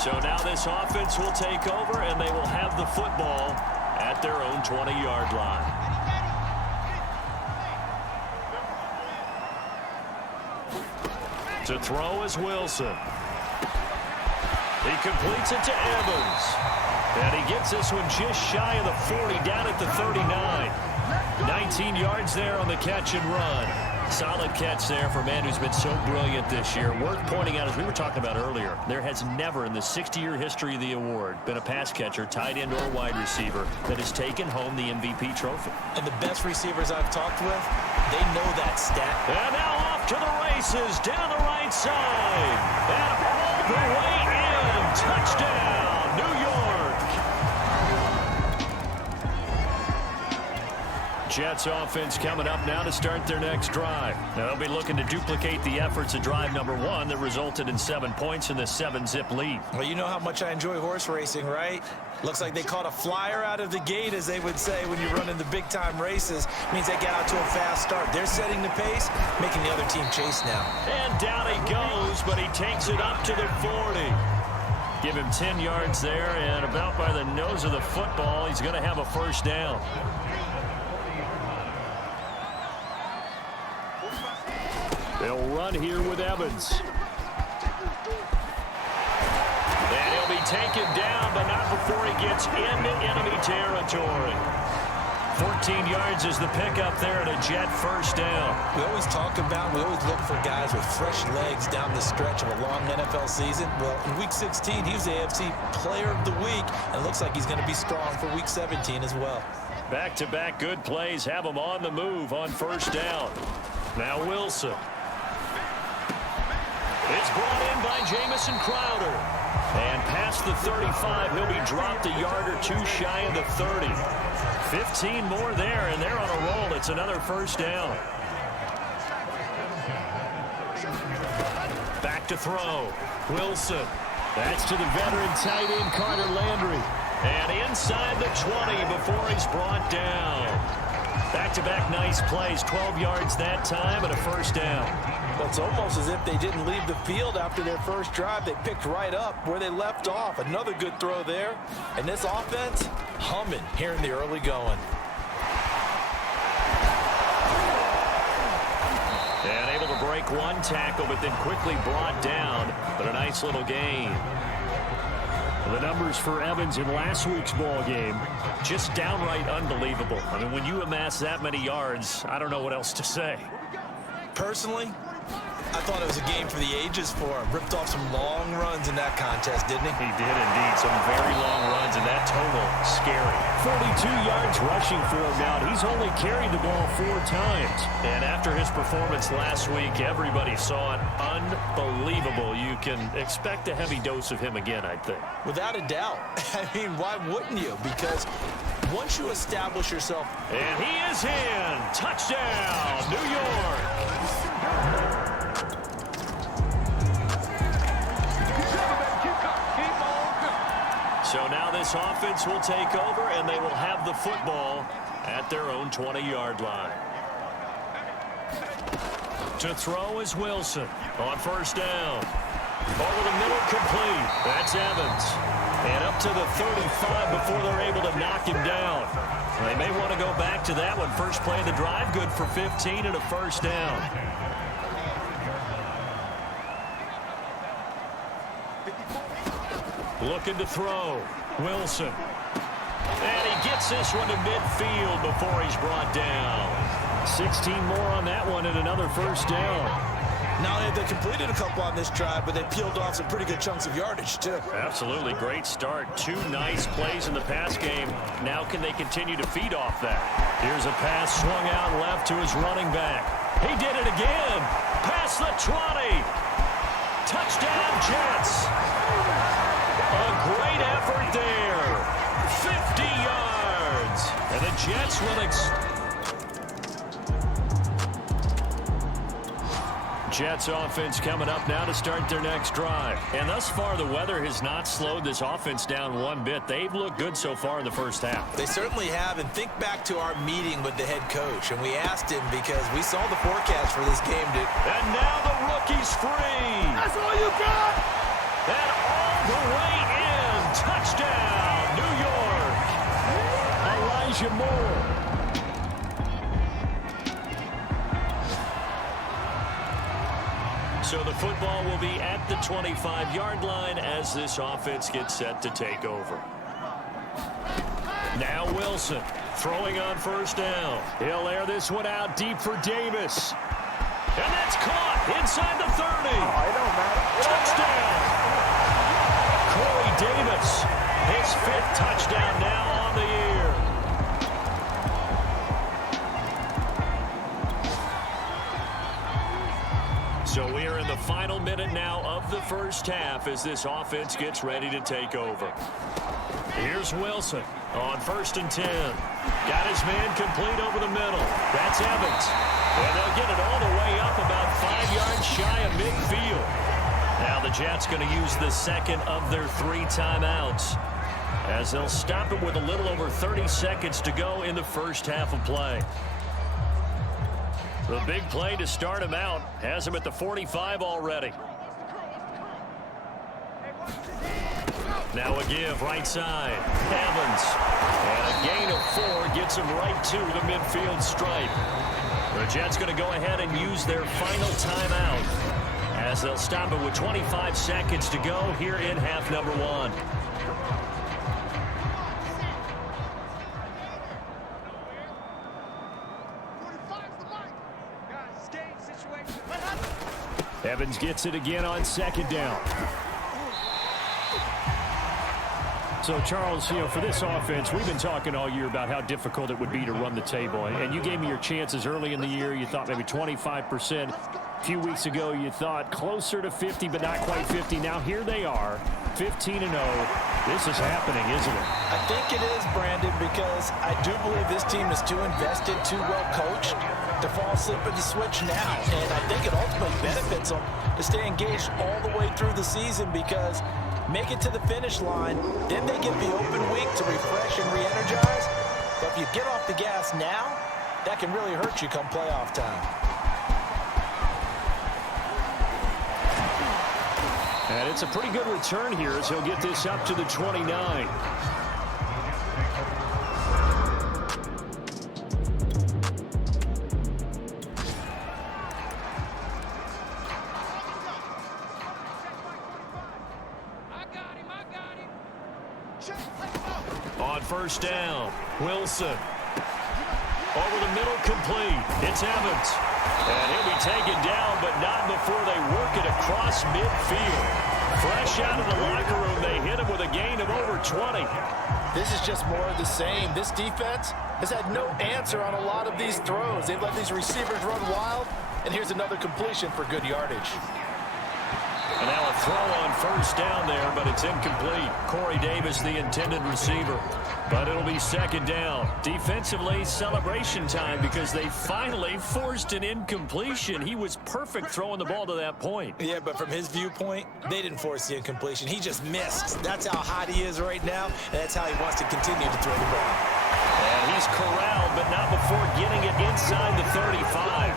So now this offense will take over, and they will have the football at their own 20-yard line. To throw is Wilson. He completes it to Evans. And he gets this one just shy of the 40, down at the 39. 19 yards there on the catch and run. Solid catch there for a man who's been so brilliant this year. Worth pointing out, as we were talking about earlier, there has never in the 60-year history of the award been a pass catcher, tight end, or wide receiver that has taken home the MVP trophy. And the best receivers I've talked with, they know that stat. And now off to the races, down the right side. And all the way in. Touchdown, New York. Jets offense coming up now to start their next drive. Now they'll be looking to duplicate the efforts of drive number 1 that resulted in 7 points in the 7-zip lead. Well, you know how much I enjoy horse racing, right? Looks like they caught a flyer out of the gate, as they would say when you run in the big-time races. Means they get out to a fast start. They're setting the pace, making the other team chase now. And down he goes, but he takes it up to the 40. Give him 10 yards there, and about by the nose of the football, he's going to have a first down. They'll run here with Evans. And he'll be taken down, but not before he gets into enemy territory. 14 yards is the pickup there, and a Jet first down. We always look for guys with fresh legs down the stretch of a long NFL season. Well, in Week 16, he was the AFC Player of the Week, and it looks like he's going to be strong for Week 17 as well. Back-to-back good plays have him on the move on first down. Now Wilson. It's brought in by Jamison Crowder. And past the 35, he'll be dropped a yard or two shy of the 30. 15 more there, and they're on a roll. It's another first down. Back to throw. Wilson. That's to the veteran tight end, Carter Landry. And inside the 20 before he's brought down. Back-to-back nice plays. 12 yards that time and a first down. Well, it's almost as if they didn't leave the field after their first drive. They picked right up where they left off. Another good throw there. And this offense, humming here in the early going. And able to break one tackle, but then quickly brought down. But a nice little gain. The numbers for Evans in last week's ball game, just downright unbelievable. I mean, when you amass that many yards, I don't know what else to say. Personally, I thought it was a game for the ages for him. Ripped off some long runs in that contest, didn't he? He did indeed. Some very long runs, and that total, scary. 42 yards rushing for him now. He's only carried the ball 4 times. And after his performance last week, everybody saw it. Unbelievable. You can expect a heavy dose of him again, I think. Without a doubt. I mean, why wouldn't you? Because once you establish yourself. And he is in. Touchdown, New York. So now this offense will take over, and they will have the football at their own 20-yard line. To throw is Wilson on first down. Over the middle, complete. That's Evans. And up to the 35 before they're able to knock him down. They may want to go back to that one. First play of the drive, good for 15 and a first down. Looking to throw. Wilson. And he gets this one to midfield before he's brought down. 16 more on that one and another first down. Not only have they completed a couple on this drive, but they peeled off some pretty good chunks of yardage, too. Absolutely. Great start. 2 nice plays in the pass game. Now can they continue to feed off that? Here's a pass swung out left to his running back. He did it again. Past the 20. Touchdown, Jets. A great effort there. 50 yards. And the Jets will Jets offense coming up now to start their next drive. And thus far, the weather has not slowed this offense down one bit. They've looked good so far in the first half. They certainly have. And think back to our meeting with the head coach. And we asked him because we saw the forecast for this game. And now the rookie's free. That's all you got. And all the way gives you more. So the football will be at the 25-yard line as this offense gets set to take over. Now Wilson throwing on first down. He'll air this one out deep for Davis. And that's caught inside the 30. Touchdown. Corey Davis, his 5th touchdown now on the year. So we are in the final minute now of the first half as this offense gets ready to take over. Here's Wilson on 1st and 10. Got his man complete over the middle. That's Evans. And they'll get it all the way up about 5 yards shy of midfield. Now the Jets going to use the second of their 3 timeouts as they'll stop it with a little over 30 seconds to go in the first half of play. The big play to start him out has him at the 45 already. Now a give right side. Evans. And a gain of 4 gets him right to the midfield stripe. The Jets going to go ahead and use their final timeout as they'll stop it with 25 seconds to go here in half number 1. Evans gets it again on 2nd down. So, Charles, for this offense, we've been talking all year about how difficult it would be to run the table. And you gave me your chances early in the year. You thought maybe 25%. A few weeks ago, you thought closer to 50, but not quite 50. Now, here they are, 15-0. This is happening, isn't it? I think it is, Brandon, because I do believe this team is too invested, too well coached to fall asleep at the switch now. And I think it ultimately benefits them to stay engaged all the way through the season because make it to the finish line, then they get the open week to refresh and re-energize. But if you get off the gas now, that can really hurt you come playoff time. And it's a pretty good return here as he'll get this up to the 29. On first down, Wilson. Over the middle, complete. It's Evans. And he'll be taken down, but not before they work it across midfield. Fresh out of the locker room, they hit him with a gain of over 20. This is just more of the same. This defense has had no answer on a lot of these throws. They've let these receivers run wild, and here's another completion for good yardage. And now a throw on first down there, but it's incomplete. Corey Davis, the intended receiver. But it'll be 2nd down. Defensively, celebration time because they finally forced an incompletion. He was perfect throwing the ball to that point. Yeah, but from his viewpoint, they didn't force the incompletion. He just missed. That's how hot he is right now, and that's how he wants to continue to throw the ball. And he's corralled, but not before getting it inside the 35.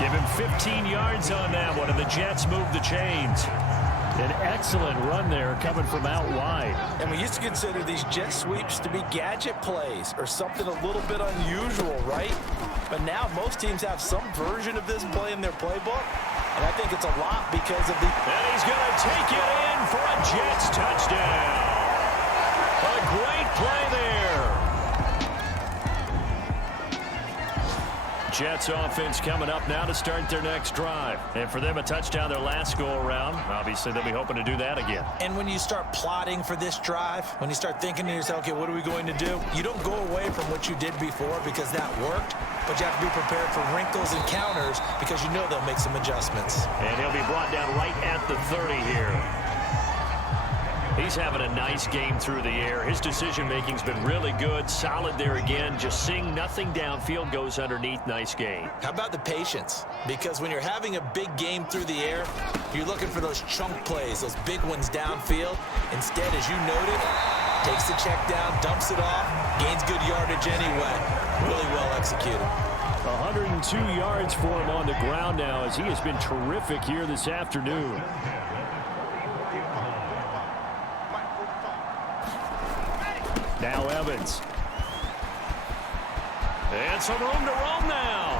Give him 15 yards on that one, and the Jets move the chains. An excellent run there coming from out wide. And we used to consider these jet sweeps to be gadget plays or something a little bit unusual, right? But now most teams have some version of this play in their playbook, and I think it's a lot because of the... And he's going to take it in for a Jets touchdown. A great play there. Jets offense coming up now to start their next drive. And for them, a touchdown their last go-around. Obviously, they'll be hoping to do that again. And when you start plotting for this drive, when you start thinking to yourself, okay, what are we going to do? You don't go away from what you did before because that worked, but you have to be prepared for wrinkles and counters because you know they'll make some adjustments. And he'll be brought down right at the 30 here. He's having a nice game through the air. His decision-making's been really good. Solid there again. Just seeing nothing downfield, goes underneath. Nice gain. How about the patience? Because when you're having a big game through the air, you're looking for those chunk plays, those big ones downfield. Instead, as you noted, takes the check down, dumps it off, gains good yardage anyway. Really well executed. 102 yards for him on the ground now as he has been terrific here this afternoon. Now Evans. And some room to roam now.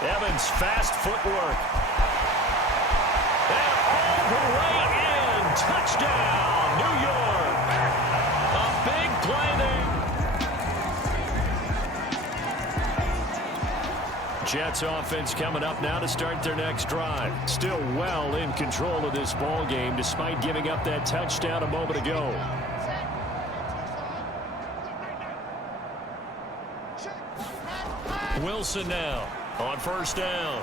Evans, fast footwork. And all the way in. Touchdown, New York. A big play there. Jets offense coming up now to start their next drive. Still well in control of this ball game despite giving up that touchdown a moment ago. Wilson now on first down.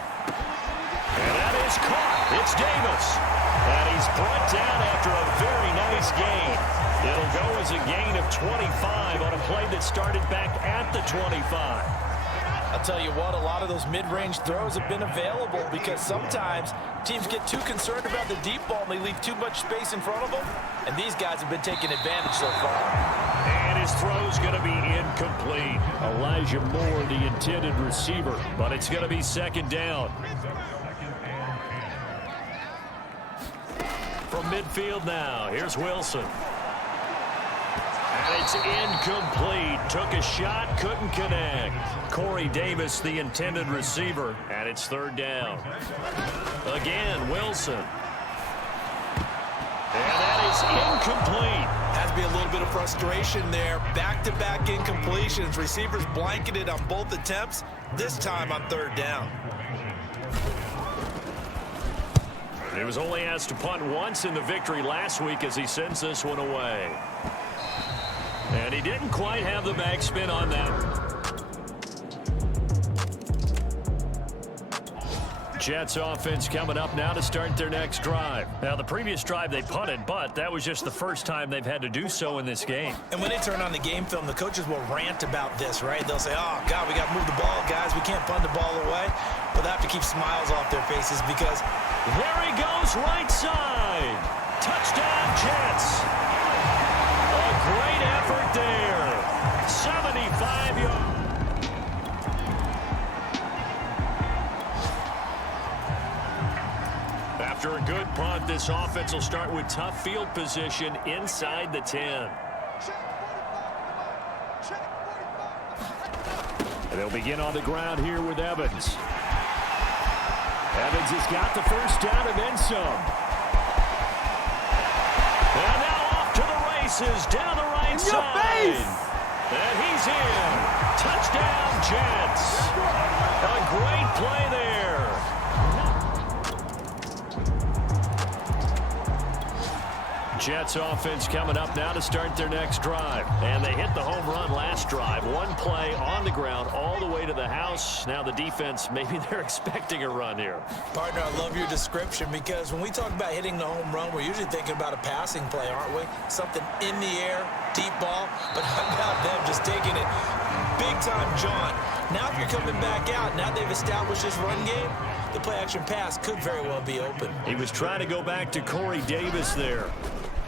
And that is caught. It's Davis. And he's brought down after a very nice gain. It'll go as a gain of 25 on a play that started back at the 25. I'll tell you what, a lot of those mid-range throws have been available because sometimes teams get too concerned about the deep ball and they leave too much space in front of them. And these guys have been taking advantage so far. And his throw's going to be incomplete. Elijah Moore, the intended receiver, but it's going to be second down. From midfield now, here's Wilson. And it's incomplete. Took a shot, couldn't connect. Corey Davis, the intended receiver, and it's third down. Again, Wilson. And that is incomplete. Has to be a little bit of frustration there. Back-to-back incompletions. Receivers blanketed on both attempts, this time on third down. He was only asked to punt once in the victory last week as he sends this one away. And he didn't quite have the backspin on that. Jets offense coming up now to start their next drive. Now, the previous drive they punted, but that was just the first time they've had to do so in this game. And when they turn on the game film, the coaches will rant about this, right? They'll say, oh, God, we got to move the ball, guys. We can't punt the ball away. But they have to keep smiles off their faces because there he goes, right side. Touchdown, Jets. A great effort there. 75 yards. After a good punt, this offense will start with tough field position inside the 10. And they'll begin on the ground here with Evans. Evans has got the first down and then some. And now off to the races down the right side. And he's in. Touchdown, Jets. A great play there. Jets offense coming up now to start their next drive. And they hit the home run last drive. One play on the ground all the way to the house. Now the defense, maybe they're expecting a run here. Partner, I love your description because when we talk about hitting the home run, we're usually thinking about a passing play, aren't we? Something in the air, deep ball. But how about them just taking it big time, John? Now if you're coming back out, now they've established this run game, the play-action pass could very well be open. He was trying to go back to Corey Davis there.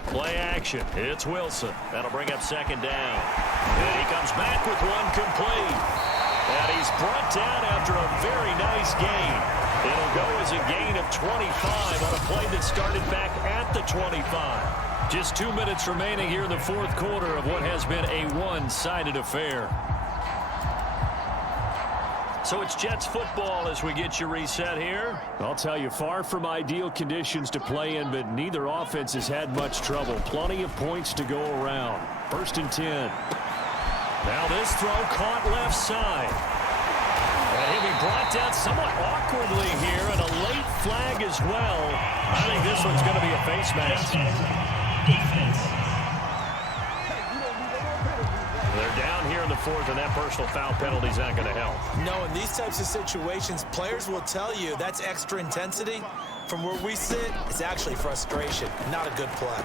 Play action. It's Wilson. That'll bring up second down. And he comes back with one complete. And he's brought down after a very nice gain. It'll go as a gain of 25 on a play that started back at the 25. Just 2 minutes remaining here in the fourth quarter of what has been a one-sided affair. So it's Jets football as we get you reset here. I'll tell you, far from ideal conditions to play in, but neither offense has had much trouble. Plenty of points to go around. First and 10. Now this throw caught left side. And he'll be brought down somewhat awkwardly here, and a late flag as well. I think this one's going to be a face mask. They're down here in the fourth, and that personal foul penalty is not going to help. No, in these types of situations, players will tell you that's extra intensity. From where we sit, it's actually frustration, not a good play.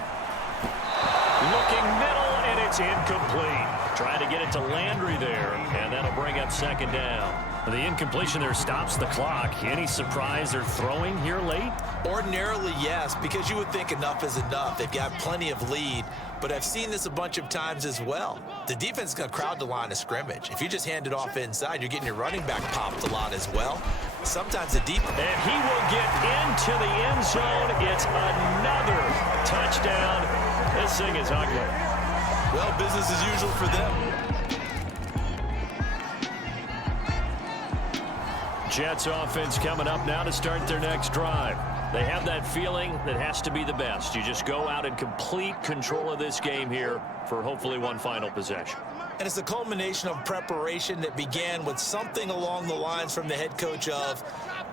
Looking middle, and it's incomplete. Trying to get it to Landry there, and that'll bring up second down. The incompletion there stops the clock. Any surprise they're throwing here late? Ordinarily, yes, because you would think enough is enough. They've got plenty of lead, but I've seen this a bunch of times as well. The defense is going to crowd the line of scrimmage. If you just hand it off inside, you're getting your running back popped a lot as well. Sometimes the deep... And he will get into the end zone. It's another touchdown. This thing is ugly. Well, business as usual for them. Jets offense coming up now to start their next drive. They have that feeling that has to be the best. You just go out and complete control of this game here for hopefully one final possession. And it's a culmination of preparation that began with something along the lines from the head coach of,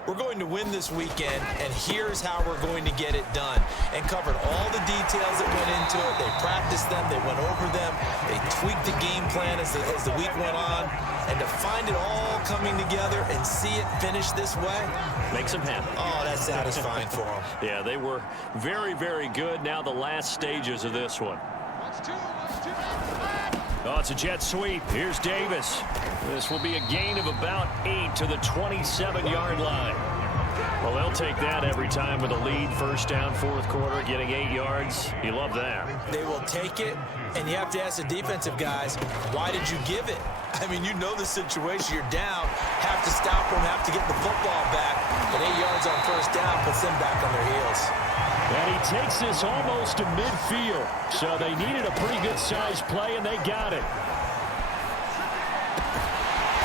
we're going to win this weekend, and here's how we're going to get it done. And covered all the details that went into it. They practiced them. They went over them. They tweaked the game plan as the week went on. And to find it all coming together and see it finish this way, makes them happy. Oh, that's satisfying for them. Yeah, they were very, very good. Now the last stages of this one. Oh, it's a jet sweep. Here's Davis. This will be a gain of about 8 to the 27-yard line. Well, they'll take that every time with a lead. First down, fourth quarter, getting 8 yards. You love that. They will take it, and you have to ask the defensive guys, why did you give it? I mean, you know the situation. You're down, have to stop them, have to get the football back. But 8 yards on first down puts them back on their heels. And he takes this almost to midfield. So they needed a pretty good-sized play, and they got it.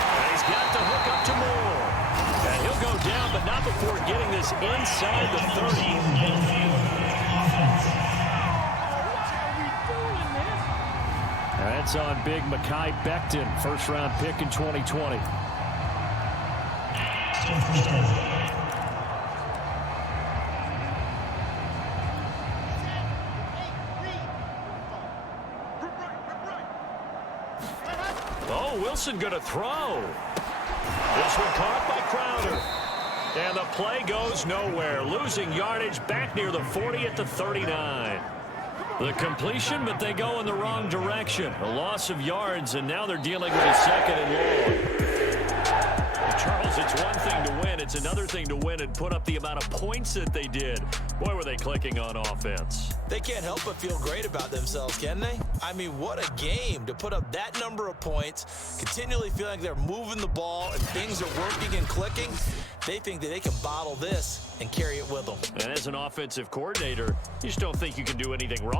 And he's got the hook up to Moore. And he'll go down, but not before getting this inside the 30. That's on big Mekhi Becton, first-round pick in 2020. Oh, Wilson going to throw. This one caught by Crowder. And the play goes nowhere. Losing yardage back near the 40 at the 39. The completion, but they go in the wrong direction. A loss of yards, and now they're dealing with a second and long. Charles, it's one thing to win. It's another thing to win and put up the amount of points that they did. Boy, were they clicking on offense. They can't help but feel great about themselves, can they? I mean, what a game to put up that number of points, continually feel like they're moving the ball and things are working and clicking. They think that they can bottle this and carry it with them. And as an offensive coordinator, you just don't think you can do anything wrong.